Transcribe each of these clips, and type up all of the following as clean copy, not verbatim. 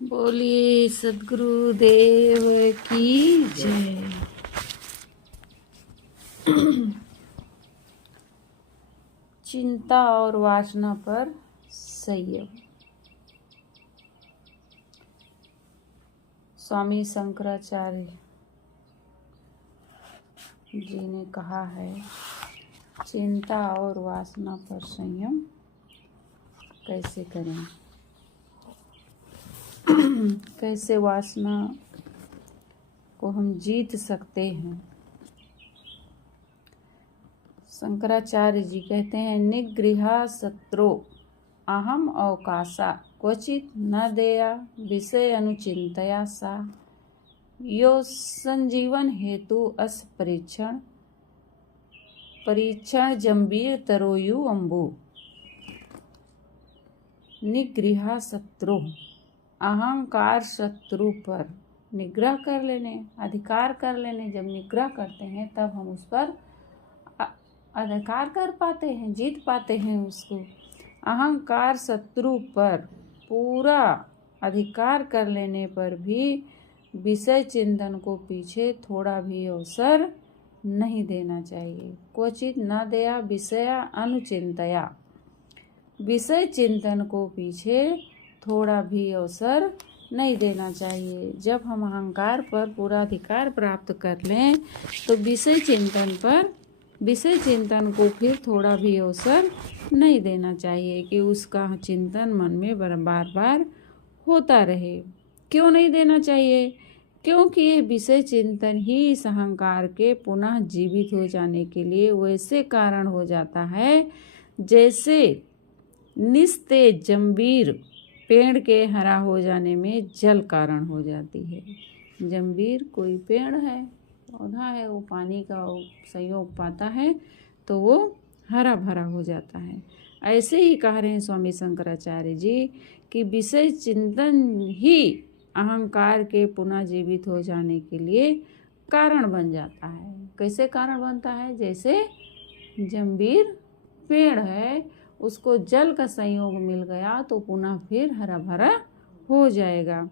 बोलिए सद्गुरु देव की जय। चिंता और वासना पर संयम। स्वामी शंकराचार्य जी ने कहा है, चिंता और वासना पर संयम कैसे करें, कैसे वासना को हम जीत सकते हैं। शंकराचार्य जी कहते हैं, निगृहा शत्रु अहम अवकाशा क्वचित न देया विषय अनुचिंतया सा यो संजीवन हेतु अस परीक्षण जंबीर तरोयु अम्बु। निगृहा शत्रु, अहंकार शत्रु पर निग्रह कर लेने, अधिकार कर लेने। जब निग्रह करते हैं तब हम उस पर अधिकार कर पाते हैं, जीत पाते हैं उसको। अहंकार शत्रु पर पूरा अधिकार कर लेने पर भी विषय चिंतन को पीछे थोड़ा भी अवसर नहीं देना चाहिए। क्वचित न दया विषया अनुचिंतया, विषय चिंतन को पीछे थोड़ा भी अवसर नहीं देना चाहिए। जब हम अहंकार पर पूरा अधिकार प्राप्त कर लें तो विषय चिंतन को फिर थोड़ा भी अवसर नहीं देना चाहिए कि उसका चिंतन मन में बार बार होता रहे। क्यों नहीं देना चाहिए? क्योंकि ये विषय चिंतन ही इस अहंकार के पुनः जीवित हो जाने के लिए वैसे कारण हो जाता है जैसे निस्तेज जंबीर पेड़ के हरा हो जाने में जल कारण हो जाती है। जंबीर कोई पेड़ है, पौधा है, वो पानी का सहयोग पाता है तो वो हरा भरा हो जाता है। ऐसे ही कह रहे हैं स्वामी शंकराचार्य जी कि विषय चिंतन ही अहंकार के पुनः जीवित हो जाने के लिए कारण बन जाता है। कैसे कारण बनता है? जैसे जंबीर पेड़ है, उसको जल का संयोग मिल गया तो पुनः फिर हरा भरा हो जाएगा।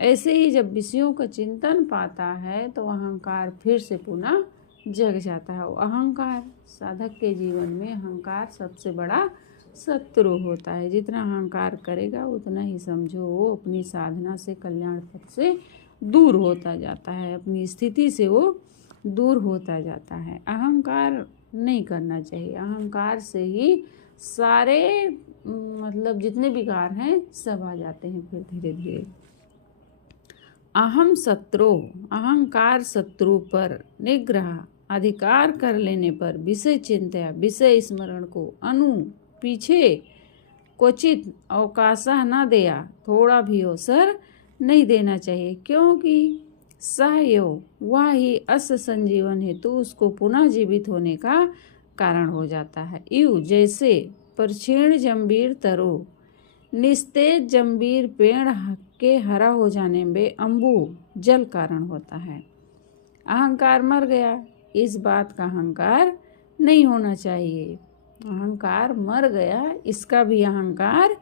ऐसे ही जब विषयों का चिंतन पाता है तो अहंकार फिर से पुनः जग जाता है। अहंकार साधक के जीवन में अहंकार सबसे बड़ा शत्रु होता है। जितना अहंकार करेगा उतना ही समझो वो अपनी साधना से, कल्याण पथ से दूर होता जाता है, अपनी स्थिति से वो दूर होता जाता है। अहंकार नहीं करना चाहिए। अहंकार से ही सारे जितने विकार हैं सब आ जाते हैं फिर धीरे धीरे। अहम शत्रु, अहंकार शत्रु पर निग्रह अधिकार कर लेने पर विषय चिंता, विषय स्मरण को पीछे क्वचित अवकाशा न दिया, थोड़ा भी अवसर नहीं देना चाहिए। क्योंकि सहयोग वह ही अस संजीवन हेतु उसको पुनः जीवित होने का कारण हो जाता है। यूं जैसे परछीण जंबीर तरो, निस्तेज जंबीर पेड़ के हरा हो जाने में अम्बु जल कारण होता है। अहंकार मर गया, इस बात का अहंकार नहीं होना चाहिए। अहंकार मर गया, इसका भी अहंकार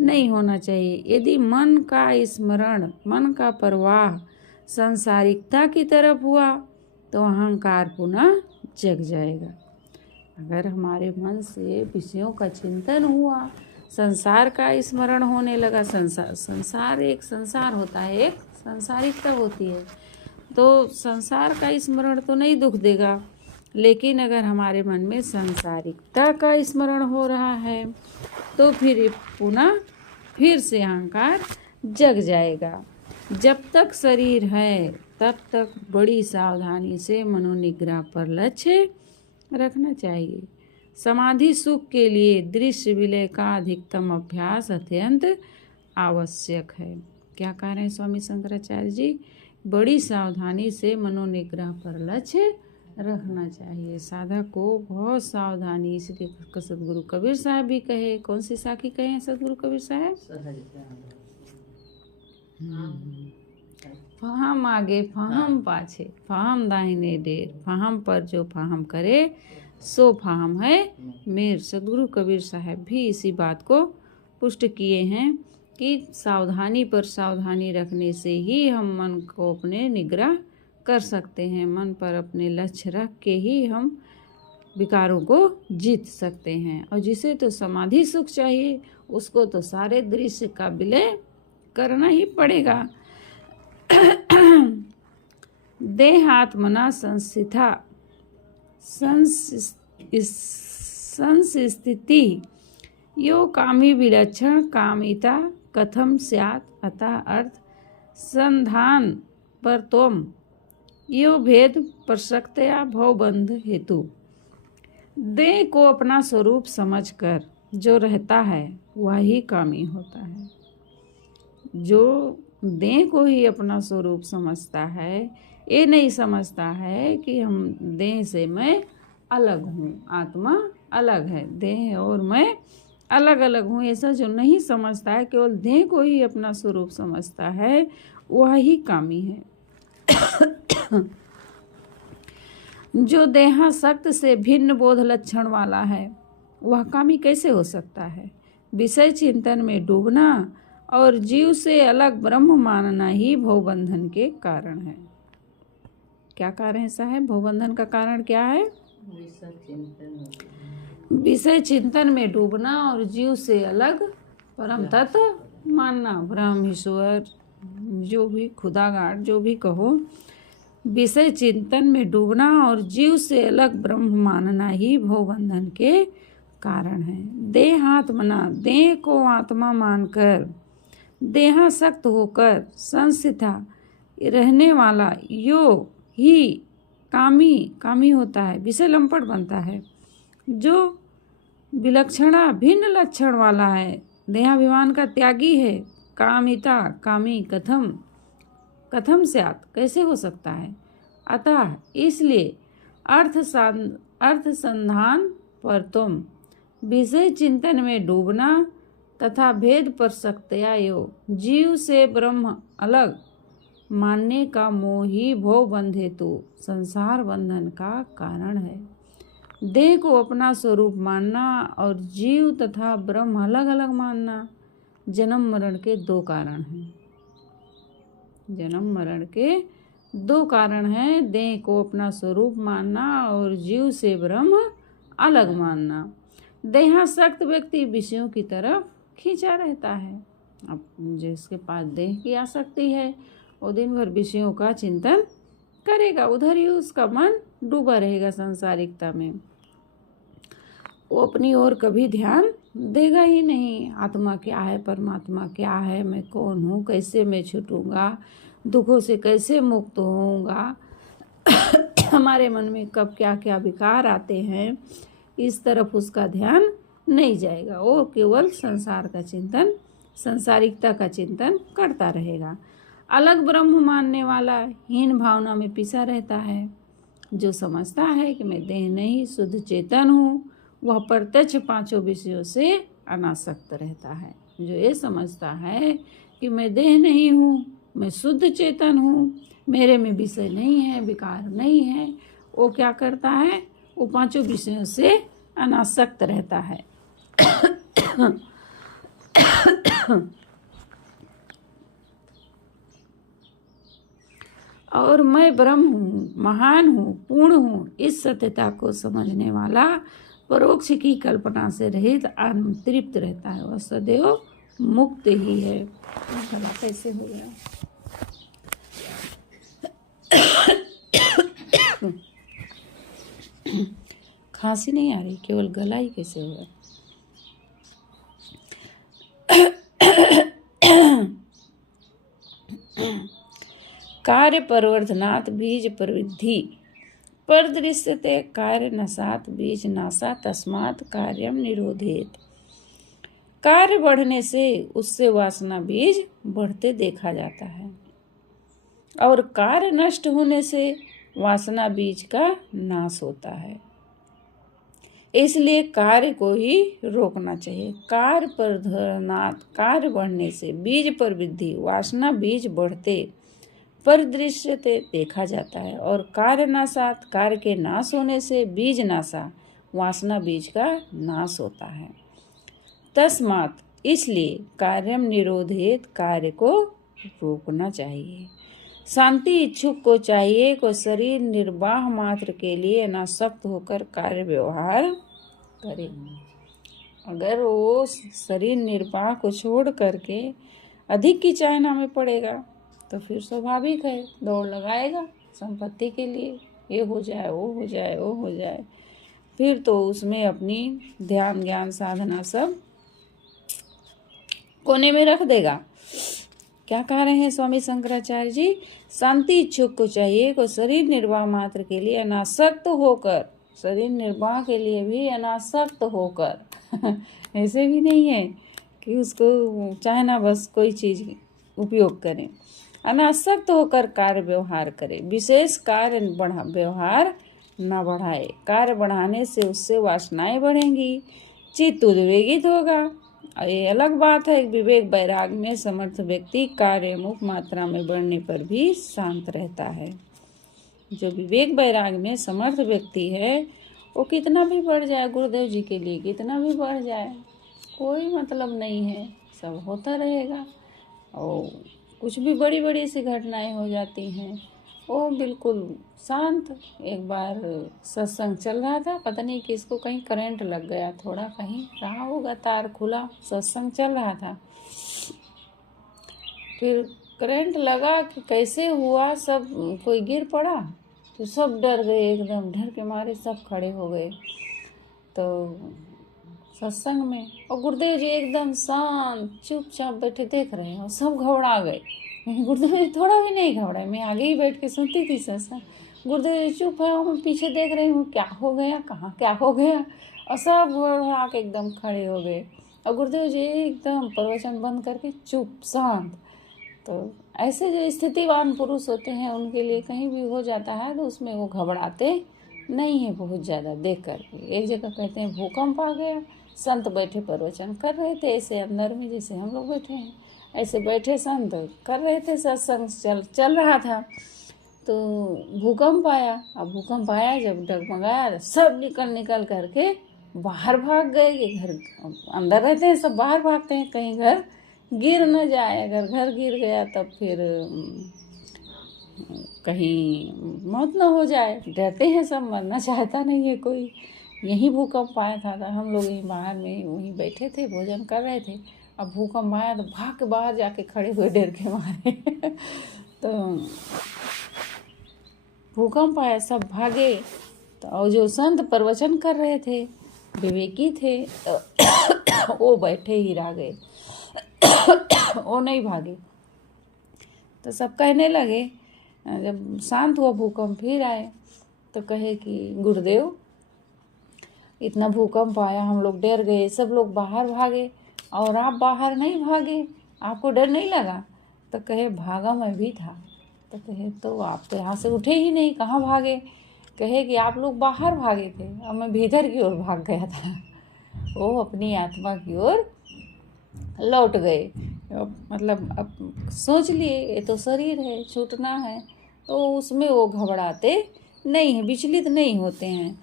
नहीं होना चाहिए। यदि मन का स्मरण, मन का प्रवाह सांसारिकता की तरफ हुआ तो अहंकार पुनः जग जाएगा। अगर हमारे मन से विषयों का चिंतन हुआ, संसार का स्मरण होने लगा, संसार एक संसार होता है, एक सांसारिकता होती है, तो संसार का स्मरण तो नहीं दुख देगा। लेकिन अगर हमारे मन में सांसारिकता का स्मरण हो रहा है तो फिर से अहंकार जग जाएगा। जब तक शरीर है तब तक बड़ी सावधानी से मनोनिग्रह पर लक्ष्य रखना चाहिए। समाधि सुख के लिए दृश्य विलय का अधिकतम अभ्यास अत्यंत आवश्यक है। क्या कह रहे हैं स्वामी शंकराचार्य जी? बड़ी सावधानी से मनोनिग्रह पर लक्ष्य रखना चाहिए। साधक को बहुत सावधानी, इसलिए सदगुरु कबीर साहब भी कहे। कौन सी साखी कहे हैं सदगुरु कबीर साहब? फहम आगे फहम पाछे, फहम दाहिने ढेर, फहम पर जो फहम करे सो फहम है मेर। सदगुरु कबीर साहब भी इसी बात को पुष्ट किए हैं कि सावधानी पर सावधानी रखने से ही हम मन को अपने निग्रह कर सकते हैं। मन पर अपने लक्ष्य रख के ही हम विकारों को जीत सकते हैं। और जिसे तो समाधि सुख चाहिए उसको तो सारे दृश्य का विलय करना ही पड़ेगा। देहात्मना संस्थिता संस्थिति यो कामी विलक्षण कामिता कथम स्यात् अतः अर्थ संधान पर त्वम यो भेद प्रसक्तया भवबंध हेतु। देह को अपना स्वरूप समझकर जो रहता है वही कामी होता है। जो देह को ही अपना स्वरूप समझता है, ये नहीं समझता है कि हम देह से मैं अलग हूँ, आत्मा अलग है, देह और मैं अलग अलग हूँ, ऐसा जो नहीं समझता है, केवल देह को ही अपना स्वरूप समझता है, वही कामी है। जो देहासक्त से भिन्न बोध लक्षण वाला है वह कामी कैसे हो सकता है? विषय चिंतन में डूबना और जीव से अलग ब्रह्म मानना ही भवबंधन के कारण है। क्या कारण ऐसा है? भवबंधन का कारण क्या है? विषय चिंतन में डूबना और जीव से अलग परम तत्व मानना, ब्रह्म, ईश्वर, जो भी खुदागार जो भी कहो, विषय चिंतन में डूबना और जीव से अलग ब्रह्म मानना ही भवबंधन के कारण है। देहात्मना, देह को आत्मा मानकर, देहासक्त होकर संस्थिता रहने वाला यो ही कामी होता है, विषय लंपट बनता है। जो विलक्षणा भिन्न लक्षण वाला है, देहाभिमान का त्यागी है, कामिता कामी कथम स्यात्, कैसे हो सकता है? अतः इसलिए अर्थ संधान पर तुम विषय चिंतन में डूबना तथा भेद पर सक्तया यो जीव से ब्रह्म अलग मानने का मोह ही भवबंध हेतु संसार बंधन का कारण है। देह को अपना स्वरूप मानना और जीव तथा ब्रह्म अलग अलग मानना जन्म मरण के दो कारण हैं। जन्म मरण के दो कारण हैं, देह को अपना स्वरूप मानना और जीव से ब्रह्म अलग मानना। देहासक्त व्यक्ति विषयों की तरफ खींचा रहता है। अब जिसके पास देह की आसक्ति है वो दिन भर विषयों का चिंतन करेगा, उधर ही उसका मन डूबा रहेगा सांसारिकता में। वो अपनी ओर कभी ध्यान देगा ही नहीं। आत्मा क्या है, परमात्मा क्या है, मैं कौन हूँ, कैसे मैं छूटूंगा, दुखों से कैसे मुक्त होऊंगा, हमारे मन में कब क्या क्या विकार आते हैं, इस तरफ उसका ध्यान नहीं जाएगा। वो केवल संसार का चिंतन, संसारिकता का चिंतन करता रहेगा। अलग ब्रह्म मानने वाला हीन भावना में पिसा रहता है। जो समझता है कि मैं देह नहीं शुद्ध चेतन हूँ, वह प्रत्यक्ष पांचों विषयों से अनासक्त रहता है। जो ये समझता है कि मैं देह नहीं हूँ, मैं शुद्ध चेतन हूँ, मेरे में विषय नहीं है, विकार नहीं है, वो क्या करता है? वो पांचों विषयों से अनासक्त रहता है। और मैं ब्रह्म हूँ, महान हूँ, पूर्ण हूँ, इस सत्यता को समझने वाला परोक्ष की कल्पना से रहित आत्म तृप्त रहता है, वह सदैव मुक्त ही है। भला कैसे हो गया? खांसी नहीं आ रही, केवल गला ही कैसे हो गया? कार्य परवर्धनात् बीज प्रवृद्धि परदृश्यते कार्य नशात् बीज नाशा तस्मात् कार्यम निरोधेत। कार्य बढ़ने से उससे वासना बीज बढ़ते देखा जाता है और कार्य नष्ट होने से वासना बीज का नाश होता है। इसलिए कार्य को ही रोकना चाहिए। कार्य परवर्धनात्, कार्य बढ़ने से बीज प्रवृद्धि, वासना बीज बढ़ते परिदृश्यते देखा जाता है और कार्य नाशात्, कार्य के नाश होने से बीज नाशा, वासना बीज का नाश होता है। तस्मात्, इसलिए कार्यम निरोधेत, कार्य को रोकना चाहिए। शांति इच्छुक को चाहिए को शरीर निर्वाह मात्र के लिए अनासक्त होकर कार्य व्यवहार करे। अगर वो शरीर निर्वाह को छोड़ करके अधिक की चाहना में पड़ेगा तो फिर स्वाभाविक है दौड़ लगाएगा संपत्ति के लिए, ये हो जाए वो हो जाए वो हो जाए, फिर तो उसमें अपनी ध्यान ज्ञान साधना सब कोने में रख देगा। क्या कह रहे हैं स्वामी शंकराचार्य जी? शांति इच्छुक को चाहिए को शरीर निर्वाह मात्र के लिए अनासक्त होकर, शरीर निर्वाह के लिए भी अनासक्त होकर ऐसे भी नहीं है कि उसको चाहना बस कोई चीज उपयोग करें, अनासक्त होकर कार्य व्यवहार करे। विशेष कार्य व्यवहार न बढ़ाए, कार्य बढ़ाने से उससे वासनाएं बढ़ेंगी, चित्त उद्वेगित होगा। और ये अलग बात है, विवेक वैराग में समर्थ व्यक्ति कार्य मुख मात्रा में बढ़ने पर भी शांत रहता है। जो विवेक वैराग में समर्थ व्यक्ति है वो कितना भी बढ़ जाए, गुरुदेव जी के लिए कितना भी बढ़ जाए कोई मतलब नहीं है, सब होता रहेगा। और कुछ भी बड़ी बड़ी सी घटनाएं हो जाती हैं वो बिल्कुल शांत। एक बार सत्संग चल रहा था, पता नहीं किसको कहीं करंट लग गया, थोड़ा कहीं रहा होगा, तार खुला, सत्संग चल रहा था, फिर करंट लगा कि कैसे हुआ, सब कोई गिर पड़ा तो सब डर गए, एकदम डर के मारे सब खड़े हो गए। तो सत्संग में और गुरुदेव जी एकदम शांत चुपचाप बैठे देख रहे हैं और सब घबरा गए। गुरुदेव जी थोड़ा भी नहीं घबराए, मैं आगे ही बैठ के सुनती थी सत्संग। गुरुदेव जी चुप है, मैं पीछे देख रही हूँ क्या हो गया, कहाँ क्या हो गया, और सब घबरा के एकदम खड़े हो गए। और गुरुदेव जी एकदम प्रवचन बंद करके चुप शांत। तो ऐसे जो स्थितिवान पुरुष होते हैं उनके लिए कहीं भी हो जाता है तो उसमें वो घबराते नहीं है बहुत ज़्यादा देख करके। एक जगह कहते हैं भूकंप आ गया, संत बैठे प्रवचन कर रहे थे ऐसे अंदर में जैसे हम लोग बैठे हैं, ऐसे बैठे संत कर रहे थे, सत्संग चल रहा था, तो भूकंप आया। अब भूकंप आया जब डगमगाया सब निकल करके बाहर भाग गए। कि घर अंदर रहते हैं सब बाहर भागते हैं कहीं घर गिर न जाए, अगर घर गिर गया तब फिर कहीं मौत न हो जाए, डरते हैं सब, मरना चाहता नहीं है कोई। यही भूकंप आया था हम लोग यहीं बाहर में वहीं बैठे थे, भोजन कर रहे थे। अब भूकंप आया तो भाग के बाहर जाके खड़े हुए डर के मारे तो भूकंप आया सब भागे। तो जो संत प्रवचन कर रहे थे विवेकी थे वो बैठे ही रह गए वो नहीं भागे। तो सब कहने लगे, जब शांत हुआ भूकंप फिर आए तो कहे कि गुरुदेव इतना भूकंप आया हम लोग डर गए, सब लोग बाहर भागे और आप बाहर नहीं भागे, आपको डर नहीं लगा? तो कहे भागा मैं भी था। तो कहे तो आप तो यहाँ से उठे ही नहीं, कहाँ भागे? कहे कि आप लोग बाहर भागे थे और मैं भीतर की ओर भाग गया था। वो अपनी आत्मा की ओर लौट गए। मतलब अब सोच लिए ये तो शरीर है, छूटना है, तो उसमें वो घबराते नहीं हैं, विचलित नहीं होते हैं।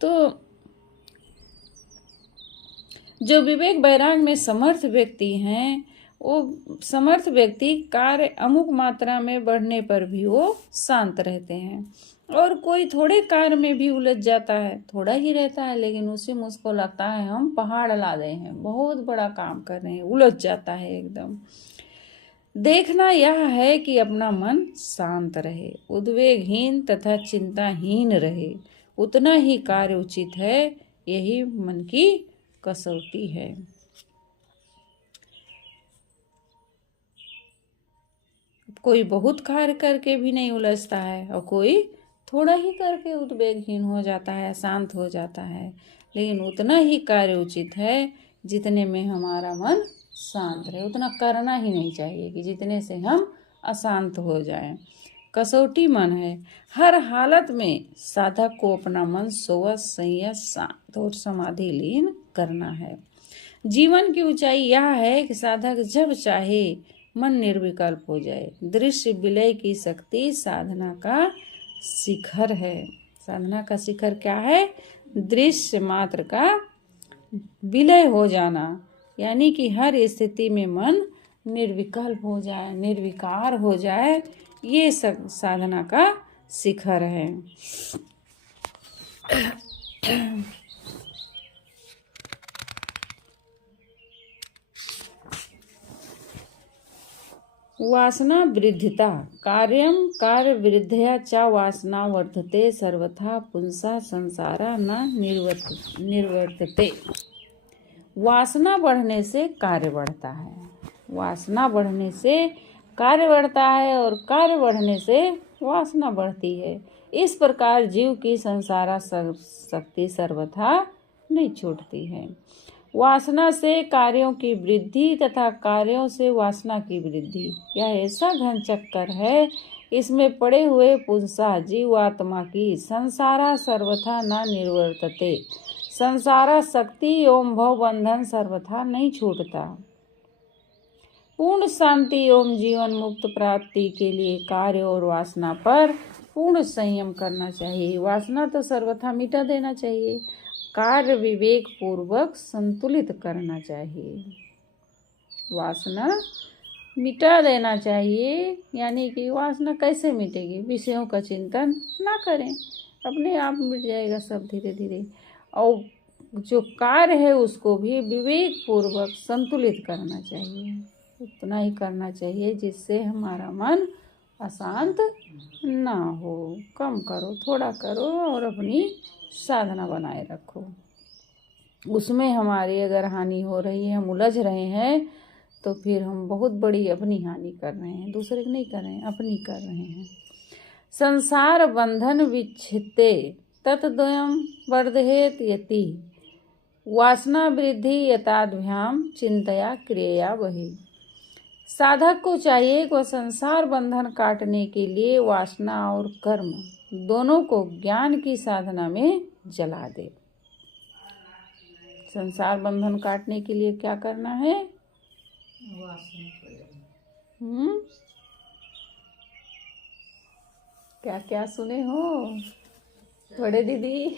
तो जो विवेक वैराग में समर्थ व्यक्ति हैं वो समर्थ व्यक्ति कार्य अमुक मात्रा में बढ़ने पर भी वो शांत रहते हैं। और कोई थोड़े कार्य में भी उलझ जाता है, थोड़ा ही रहता है लेकिन उसी में उसको लगता है हम पहाड़ ला रहे हैं, बहुत बड़ा काम कर रहे हैं, उलझ जाता है एकदम। देखना यह है कि अपना मन शांत रहे, उद्वेगहीन तथा चिंताहीन रहे, उतना ही कार्य उचित है, यही मन की कसौटी है। कोई बहुत कार्य करके भी नहीं उलझता है और कोई थोड़ा ही करके उद्वेगहीन हो जाता है, शांत हो जाता है, लेकिन उतना ही कार्य उचित है जितने में हमारा मन शांत रहे। उतना करना ही नहीं चाहिए कि जितने से हम अशांत हो जाएं। कसौटी मन है, हर हालत में साधक को अपना मन सोवत संयत शांत और समाधि लीन करना है। जीवन की ऊंचाई यह है कि साधक जब चाहे मन निर्विकल्प हो जाए। दृश्य विलय की शक्ति साधना का शिखर है। साधना का शिखर क्या है? दृश्य मात्र का विलय हो जाना, यानी कि हर स्थिति में मन निर्विकल्प हो जाए, निर्विकार हो जाए, ये सब साधना का शिखर है। वासना वृद्धिता कार्यम कार्य वृद्धया च वासना वर्धते सर्वथा पुंसा संसारा न निर्वर्तते। वासना बढ़ने से कार्य बढ़ता है, वासना बढ़ने से कार्य बढ़ता है और कार्य बढ़ने से वासना बढ़ती है। इस प्रकार जीव की संसारा शक्ति सर्वथा नहीं छूटती है। वासना से कार्यों की वृद्धि तथा कार्यों से वासना की वृद्धि, यह ऐसा घन चक्कर है, इसमें पड़े हुए पुंसा जीवात्मा की संसारा सर्वथा न निर्वर्तते। संसारा शक्ति एवं भव बंधन सर्वथा नहीं छूटता। पूर्ण शांति एवं जीवन मुक्त प्राप्ति के लिए कार्य और वासना पर पूर्ण संयम करना चाहिए। वासना तो सर्वथा मिटा देना चाहिए, कार्य विवेक पूर्वक संतुलित करना चाहिए। वासना मिटा देना चाहिए, यानी कि वासना कैसे मिटेगी? विषयों का चिंतन ना करें, अपने आप मिट जाएगा सब धीरे धीरे। और जो कार्य है उसको भी विवेक पूर्वक संतुलित करना चाहिए, उतना ही करना चाहिए जिससे हमारा मन अशांत ना हो। कम करो, थोड़ा करो और अपनी साधना बनाए रखो। उसमें हमारी अगर हानि हो रही है, हम उलझ रहे हैं, तो फिर हम बहुत बड़ी अपनी हानि कर रहे हैं, दूसरे की नहीं कर रहे हैं, अपनी कर रहे हैं। संसार बंधन विच्छित्ते तत्द्वयम् वर्धयेत् यति वासना वृद्धि यताभ्याम चिंतया क्रिया वही। साधक को चाहिए कि वह संसार बंधन काटने के लिए वासना और कर्म दोनों को ज्ञान की साधना में जला दे। संसार बंधन काटने के लिए क्या करना है? क्या क्या सुने हो बड़े दीदी?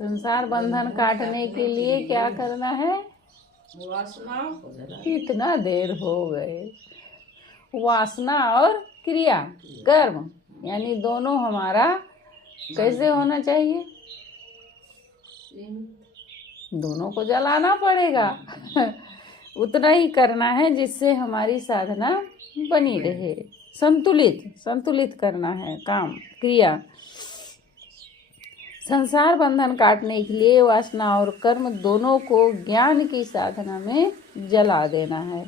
संसार बंधन काटने के लिए क्या करना है? कितना देर हो गए। वासना और क्रिया कर्म, यानी दोनों हमारा कैसे होना चाहिए? दोनों को जलाना पड़ेगा। उतना ही करना है जिससे हमारी साधना बनी रहे। संतुलित करना है काम क्रिया। संसार बंधन काटने के लिए वासना और कर्म दोनों को ज्ञान की साधना में जला देना है,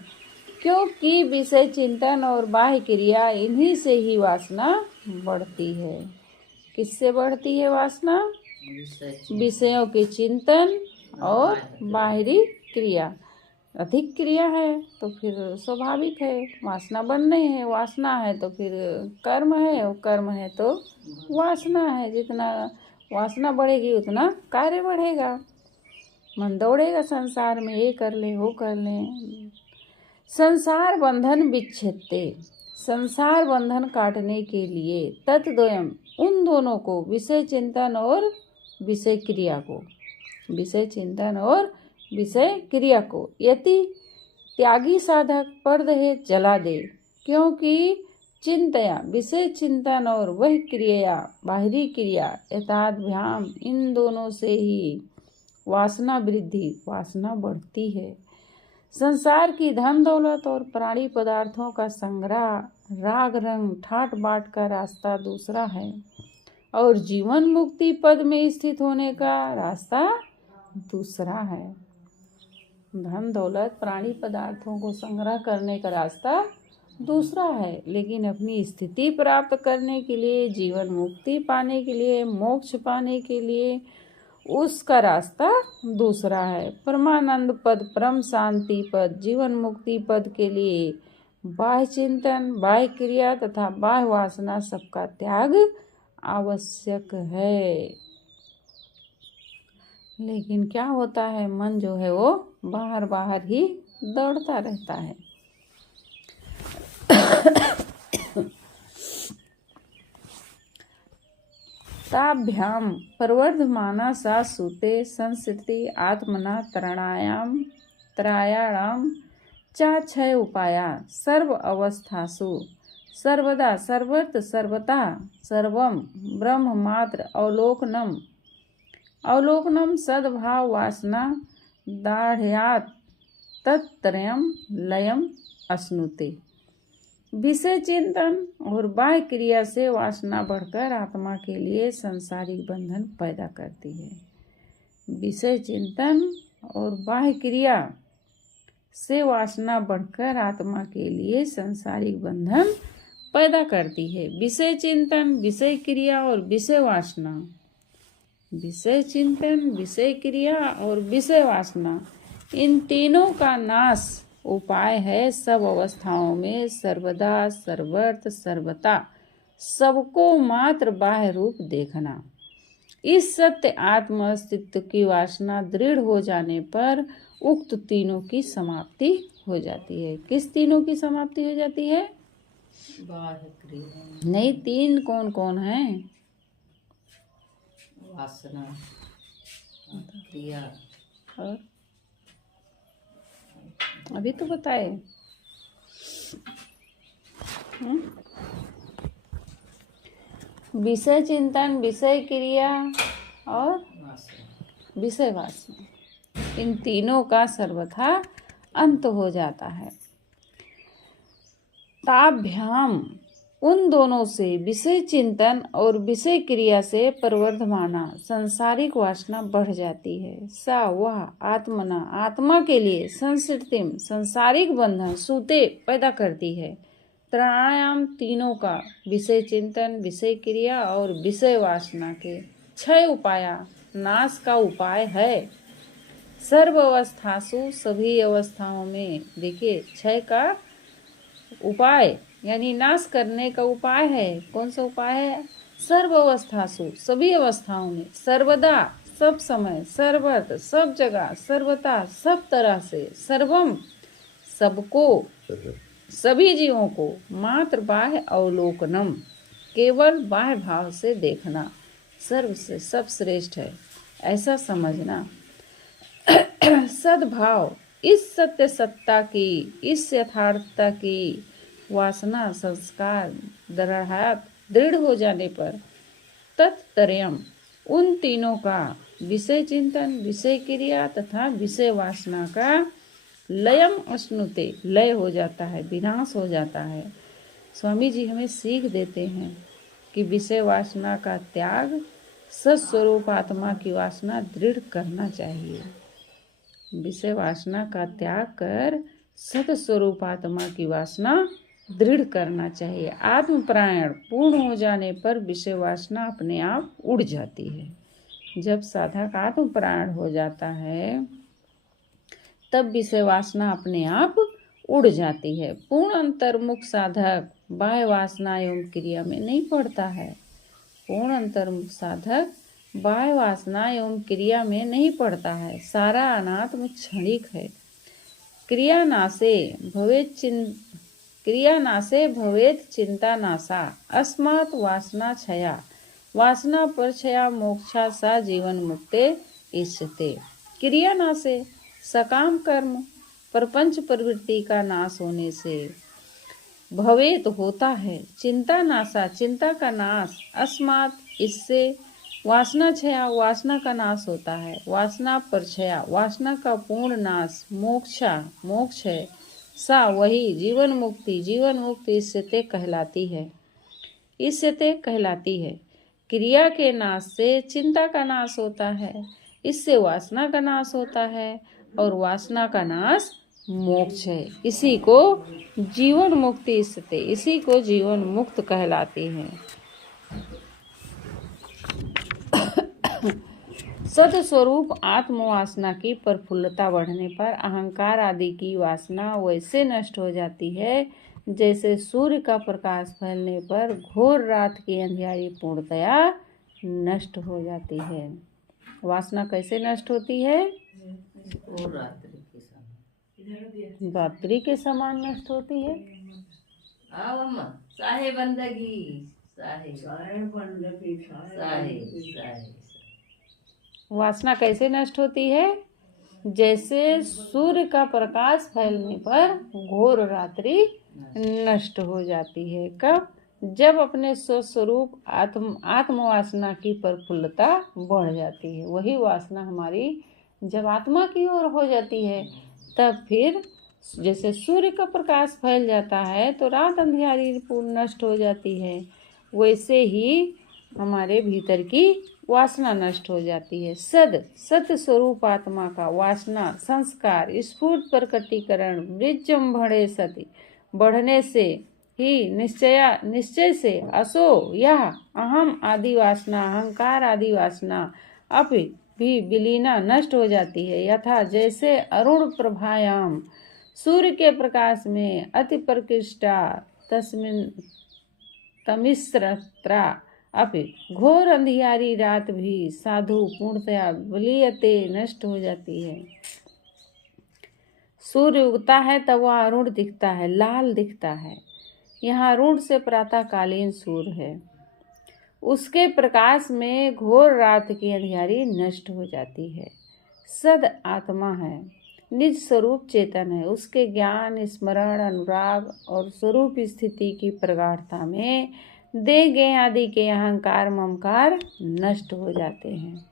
क्योंकि विषय चिंतन और बाह्य क्रिया, इन्हीं से ही वासना बढ़ती है। किससे बढ़ती है वासना? विषयों के चिंतन और बाहरी क्रिया। अधिक क्रिया है तो फिर स्वाभाविक है वासना बननी है, वासना है तो फिर कर्म है, और कर्म है तो वासना है। जितना वासना बढ़ेगी उतना कार्य बढ़ेगा, मन दौड़ेगा संसार में, ये कर ले वो कर ले। संसार बंधन विच्छेदते, संसार बंधन काटने के लिए तत्द्वयम्, उन दोनों को, विषय चिंतन और विषय क्रिया को, विषय चिंतन और विषय क्रिया को यति त्यागी साधक परदहे जला दे, क्योंकि चिंतया, विषय चिंतन और वह क्रिया बाहरी क्रिया यथाभ्याम, इन दोनों से ही वासना वृद्धि, वासना बढ़ती है। संसार की धन दौलत और प्राणी पदार्थों का संग्रह, राग रंग ठाट बाट का रास्ता दूसरा है, और जीवन मुक्ति पद में स्थित होने का रास्ता दूसरा है। धन दौलत प्राणी पदार्थों को संग्रह करने का रास्ता दूसरा है, लेकिन अपनी स्थिति प्राप्त करने के लिए, जीवन मुक्ति पाने के लिए, मोक्ष पाने के लिए उसका रास्ता दूसरा है। परमानंद पद, परम शांति पद, जीवन मुक्ति पद के लिए बाह्य चिंतन, बाह्य क्रिया तथा बाह्य वासना सबका त्याग आवश्यक है। लेकिन क्या होता है, मन जो है वो बाहर बाहर ही दौड़ता रहता है। ताभ्याम प्रवर्धमाना सा सूते संसृति आत्मना त्रायाणाम चा क्षय उपाया सर्व अवस्थासु सर्वदा सर्वत्र सर्वता सर्वम ब्रह्म मात्र अवलोकनम सद्भाव वासना दाढ़यात तत्त्रयम् लयम अश्नुते। विषय चिंतन और बाह्य क्रिया से वासना बढ़कर आत्मा के लिए सांसारिक बंधन पैदा करती है। विषय चिंतन और बाह्य क्रिया से वासना बढ़कर आत्मा के लिए सांसारिक बंधन पैदा करती है। विषय चिंतन, विषय क्रिया और विषय वासना। विषय चिंतन, विषय क्रिया और विषय वासना, इन तीनों का नाश उपाय है सब अवस्थाओं में सर्वदा सर्वत्र सर्वता सबको मात्र बाह्य रूप देखना। इस सत्य आत्म अस्तित्व की वासना दृढ़ हो जाने पर उक्त तीनों की समाप्ति हो जाती है। किस तीनों की समाप्ति हो जाती है? बाह्य क्रिया नहीं, तीन कौन कौन है? वासना, क्रिया और अभी तो बताए। विषय चिंतन, विषय क्रिया और विषय वासना, इन तीनों का सर्वथा अंत हो जाता है। ताभ्याम, उन दोनों से, विषय चिंतन और विषय क्रिया से प्रवर्धमाना सांसारिक वासना बढ़ जाती है। सा वह आत्मना, आत्मा के लिए संसृतिम सांसारिक बंधन सूते पैदा करती है। प्राणायाम, तीनों का, विषय चिंतन, विषय क्रिया और विषय वासना के क्षय उपाया, नाश का उपाय है। सर्व अवस्थासु, सभी अवस्थाओं में। देखिए, क्षय का उपाय यानी नाश करने का उपाय है। कौन सा उपाय है? सर्व अवस्थासु, सभी अवस्थाओं में, सर्वदा, सब समय, सर्वत्र, सब जगह, सर्वता, सब तरह से, सर्वम, सबको, सभी जीवों को, मात्र बाह्य अवलोकनम, केवल बाह्य भाव से देखना सर्व से सब श्रेष्ठ है, ऐसा समझना। सद्भाव, इस सत्य सत्ता की, इस यथार्थता की वासना संस्कार दृढ़ हो जाने पर तत्त्रयम्, उन तीनों का, विषय चिंतन, विषय क्रिया तथा विषय वासना का लयम अश्नुते, लय हो जाता है, विनाश हो जाता है। स्वामी जी हमें सीख देते हैं कि विषय वासना का त्याग सत्स्वरूप आत्मा की वासना दृढ़ करना चाहिए। विषय वासना का त्याग कर सत्स्वरूप आत्मा की वासना दृढ़ करना चाहिए। आत्म प्राण पूर्ण हो जाने पर विषय वासना अपने आप उड़ जाती है। जब साधक आत्म प्राण हो जाता है तब विषय वासना अपने आप उड़ जाती है। पूर्ण अंतर्मुख साधक बाह्य वासना एवं क्रिया में नहीं पड़ता है। पूर्ण अंतर्मुख साधक बाह्य वासना एवं क्रिया में नहीं पड़ता है। सारा अनात्म क्षणिक है। क्रिया नाशे भवेत चिंता नाशा अस्मात् वासना क्षया वासना पर क्षया मोक्षा सा जीवन मुक्ते इष्यते। क्रिया नाशे, सकाम कर्म प्रपंच प्रवृत्ति का नाश होने से, भवेत होता है, चिंता नाशा, चिंता का नाश, अस्मात्, इससे, वासना क्षया, वासना का नाश होता है, वासना पर क्षया, वासना का पूर्ण नाश, मोक्षा, मोक्ष है, सा वही, जीवन मुक्ति, जीवन मुक्ति इससे कहलाती है, इससे कहलाती है। क्रिया के नाश से चिंता का नाश होता है, इससे वासना का नाश होता है और वासना का नाश मोक्ष है। इसी को जीवन मुक्ति इससे, इसी को जीवन मुक्त कहलाती है। सद स्वरूप आत्मवासना की प्रफुल्लता बढ़ने पर अहंकार आदि की वासना वैसे नष्ट हो जाती है जैसे सूर्य का प्रकाश फैलने पर घोर रात की अंधियारी पूर्णतया नष्ट हो जाती है। वासना कैसे नष्ट होती है? रात्रि के समान नष्ट होती है। चाहे बंदगी साहे साहे साहे वासना कैसे नष्ट होती है? जैसे सूर्य का प्रकाश फैलने पर घोर रात्रि नष्ट हो जाती है। कब? जब अपने स्वस्वरूप आत्म वासना की प्रफुल्लता बढ़ जाती है। वही वासना हमारी जब आत्मा की ओर हो जाती है, तब फिर जैसे सूर्य का प्रकाश फैल जाता है तो रात अंधियारी पूर्ण नष्ट हो जाती है, वैसे ही हमारे भीतर की वासना नष्ट हो जाती है। सत्य स्वरूप आत्मा का वासना संस्कार स्फूर्त प्रकटीकरण वृज्जम बढ़े सति बढ़ने से ही निश्चय से असो यह अहम आदि वासना अहंकार आदि वासना अपि भी विलीना नष्ट हो जाती है। यथा जैसे अरुण प्रभायाम सूर्य के प्रकाश में अति प्रकृष्टा तस्मिन तमिस्रत्रा अपि घोर अंधियारी रात भी साधु पूर्णतया विलीयते नष्ट हो जाती है। सूर्य उगता है तब वह अरुण दिखता है, लाल दिखता है। यहाँ अरुण से प्रातःकालीन सूर्य है, उसके प्रकाश में घोर रात की अंधियारी नष्ट हो जाती है। सद आत्मा है, निज स्वरूप चेतन है, उसके ज्ञान स्मरण अनुराग और स्वरूप स्थिति की प्रगाढ़ता में देह आदि के अहंकार ममकार नष्ट हो जाते हैं।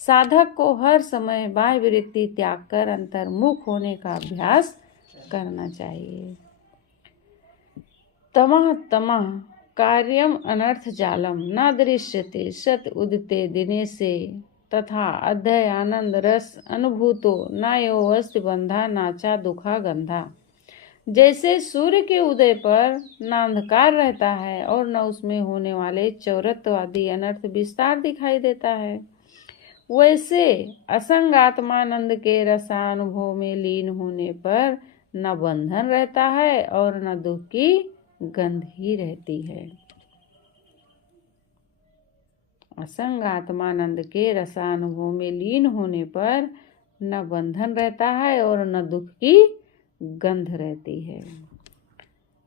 साधक को हर समय बाह्य वृत्ति त्याग कर अंतर्मुख होने का अभ्यास करना चाहिए। तमः तमः कार्यम अनर्थ जालम न दृश्यते सत उदिते दिने से तथा अध्यय आनंद रस अनुभूतो न यो अस्थि बंधा नाचा दुखा गंधा। जैसे सूर्य के उदय पर न अंधकार रहता है और न उसमें होने वाले चौरत्वादी अनर्थ विस्तार दिखाई देता है, वैसे असंग आत्मानंद के रसानुभव में लीन होने पर न बंधन रहता है और न दुख की गंध ही रहती है। असंग आत्मानंद के रसानुभव में लीन होने पर न बंधन रहता है और न दुख की गंध रहती है।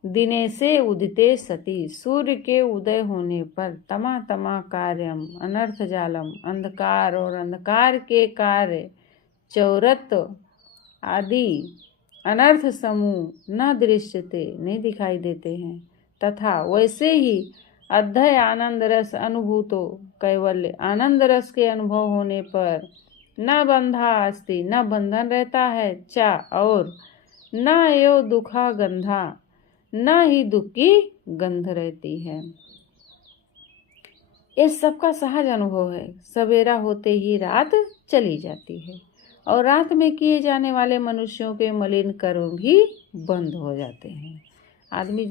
दिने से उदिते सती सूर्य के उदय होने पर तमा तमा कार्यम अनर्थ जालम अंधकार और अंधकार के कार्य चौरत्व आदि अनर्थ समूह न दृश्यते नहीं दिखाई देते हैं। तथा वैसे ही अध्यय आनंद रस अनुभूतो कैवल्य आनंद रस के अनुभव होने पर न बंधा अस्ति न बंधन रहता है, चा और न यो दुखा गंधा न ही दुख की गंध रहती है। ये सबका सहज अनुभव है। सवेरा होते ही रात चली जाती है और रात में किए जाने वाले मनुष्यों के मलिन कर्म भी बंद हो जाते हैं। आदमी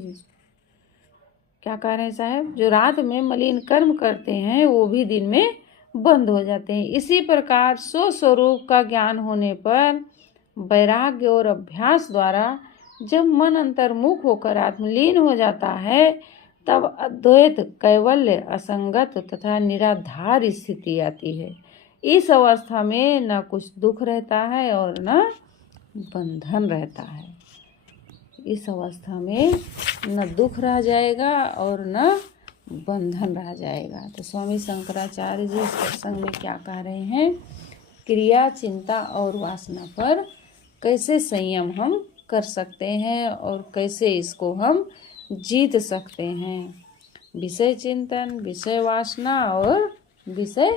क्या कह रहे हैं साहब? जो रात में मलिन कर्म करते हैं वो भी दिन में बंद हो जाते हैं। इसी प्रकार स्वस्वरूप का ज्ञान होने पर वैराग्य और अभ्यास द्वारा जब मन अंतर्मुख होकर आत्मलीन हो जाता है, तब अद्वैत कैवल्य असंगत तथा निराधार स्थिति आती है। इस अवस्था में न कुछ दुख रहता है और न बंधन रहता है। इस अवस्था में न दुख रह जाएगा और न बंधन रह जाएगा। तो स्वामी शंकराचार्य जी इस प्रसंग में क्या कह रहे हैं? क्रिया, चिंता और वासना पर कैसे संयम हम कर सकते हैं और कैसे इसको हम जीत सकते हैं। विषय चिंतन, विषय वासना और विषय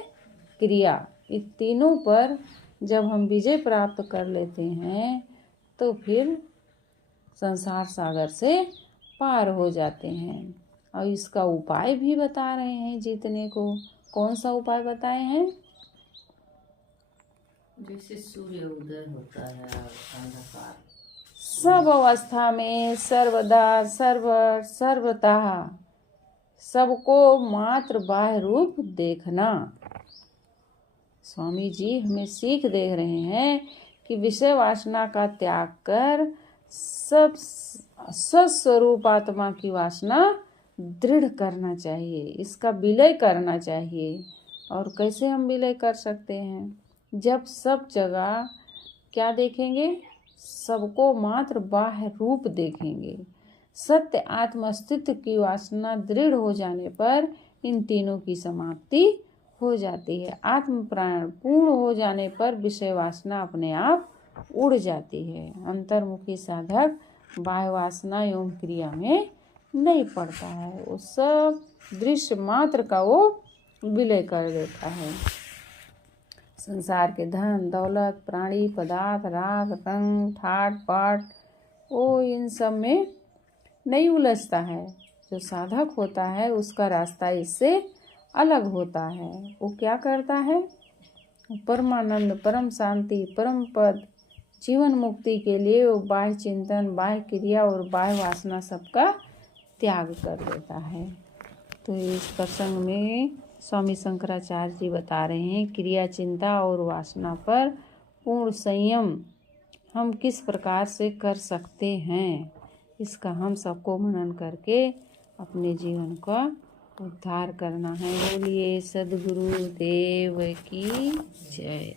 क्रिया, इन तीनों पर जब हम विजय प्राप्त कर लेते हैं तो फिर संसार सागर से पार हो जाते हैं। और इसका उपाय भी बता रहे हैं जीतने को। कौन सा उपाय बताए हैं? जैसे सूर्य उदय होता है अंधकार सब अवस्था में सर्वदा सर्वतः सबको मात्र बाह्य रूप देखना। स्वामी जी हमें सीख दे रहे हैं कि विषय वासना का त्याग कर सब स्वस्वरूप आत्मा की वासना दृढ़ करना चाहिए, इसका विलय करना चाहिए। और कैसे हम विलय कर सकते हैं? जब सब जगह क्या देखेंगे? सबको मात्र बाह्य रूप देखेंगे, सत्य आत्म अस्तित्व की वासना दृढ़ हो जाने पर इन तीनों की समाप्ति हो जाती है। आत्म प्राण पूर्ण हो जाने पर विषय वासना अपने आप उड़ जाती है। अंतर्मुखी साधक बाह्य वासना एवं क्रिया में नहीं पड़ता है, वो सब दृश्य मात्र का वो विलय कर देता है। संसार के धन दौलत प्राणी पदार्थ राग रंग ठाट पाट वो इन सब में नहीं उलझता है। जो साधक होता है उसका रास्ता इससे अलग होता है। वो क्या करता है? परमानंद परम शांति परम पद जीवन मुक्ति के लिए वो बाह्य चिंतन बाह्य क्रिया और बाह्य वासना सबका त्याग कर देता है। तो इस प्रसंग में स्वामी शंकराचार्य जी बता रहे हैं क्रिया चिंता और वासना पर पूर्ण संयम हम किस प्रकार से कर सकते हैं। इसका हम सबको मनन करके अपने जीवन का उद्धार करना है। बोलिए सद्गुरु देव की जय।